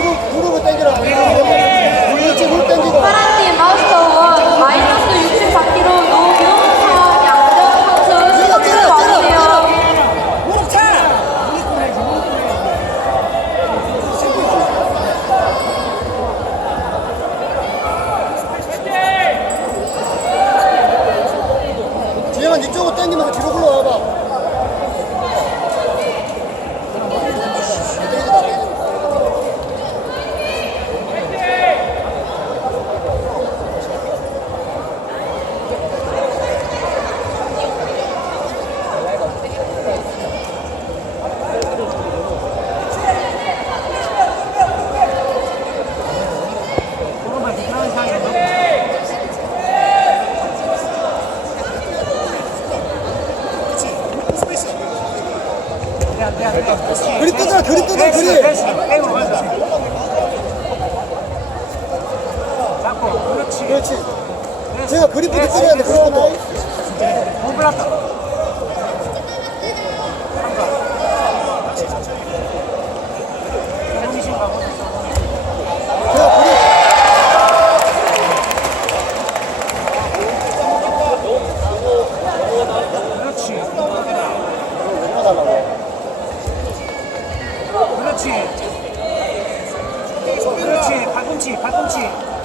무릎, 무릎을 당겨라. 그립 뜨자 그립 뜨자 그립 그렇지 그렇지 제가 그립부터 뜨어야 돼 그리고 또 홈플라타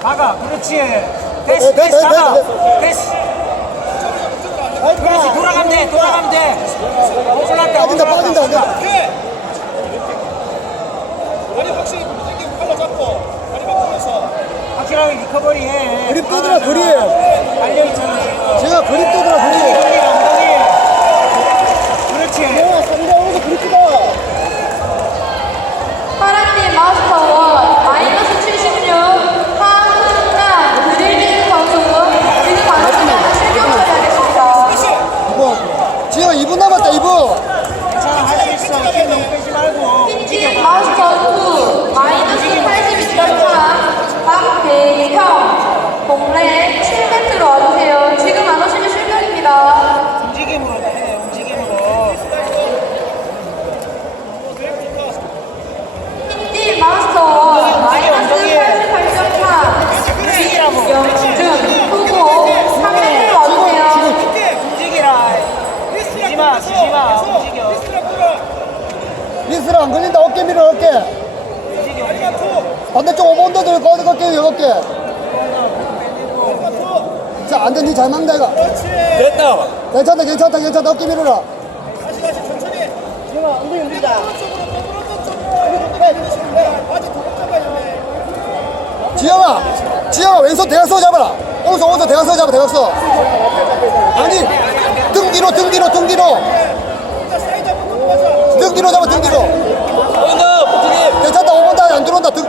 나가 그렇지. 어, 됐어 됐어, 됐어, 됐어, 그렇지 돌아가면 돼 돌아가면 돼. 올랐다 빠진다 올랐다. 빠진다 야. 그래. 아니 확실히 이게 팔로 잡고 다리 바꾸면서. 확실하게 리커버리 해. 그립 떠들어 그립 달려있잖아. 제가 그립 떠들어 지지마, 지지마, 움직여. 리스를 안 걸린다. 어깨 밀어, 어깨. 움직여, 움직여. 반대쪽 오버운더 들고 어디 어깨 위에 어깨. 자, 안 돼. 니잘 막는다, 이거. 됐다. 괜찮다, 괜찮다, 괜찮다. 어깨 밀어라. 다시, 다시, 천천히. 지금아, 엉덩이 움직이자. 지영아, 지영아 왼손 대각선 잡아라. 오른손 오른손 대각선 잡아 대각선. 아니 뒤로. 등 뒤로 잡아 등 뒤로. 괜찮다 5번 다안 들어온다 등.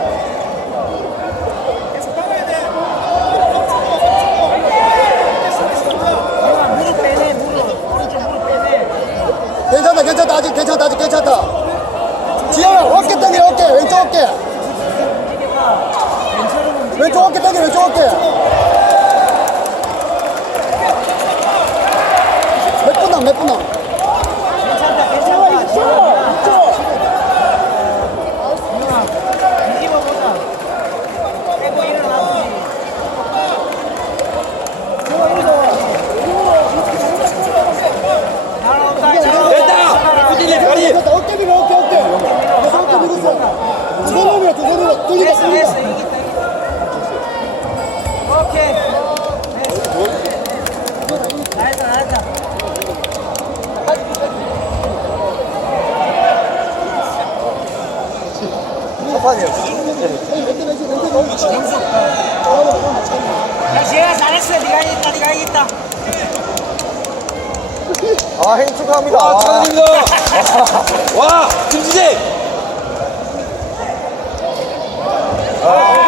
괜찮다 괜찮다 아직 괜찮다 아직 괜찮다. 지영아 어깨 당겨 어깨 왼쪽 어깨. 왼쪽 어깨 당겨 왼쪽 어깨 야 지혜가 잘했어. 네가 이겼다 네가 이겼다. 아 행님 축하합니다. 와 축하드립니다. 와 김지재! 아,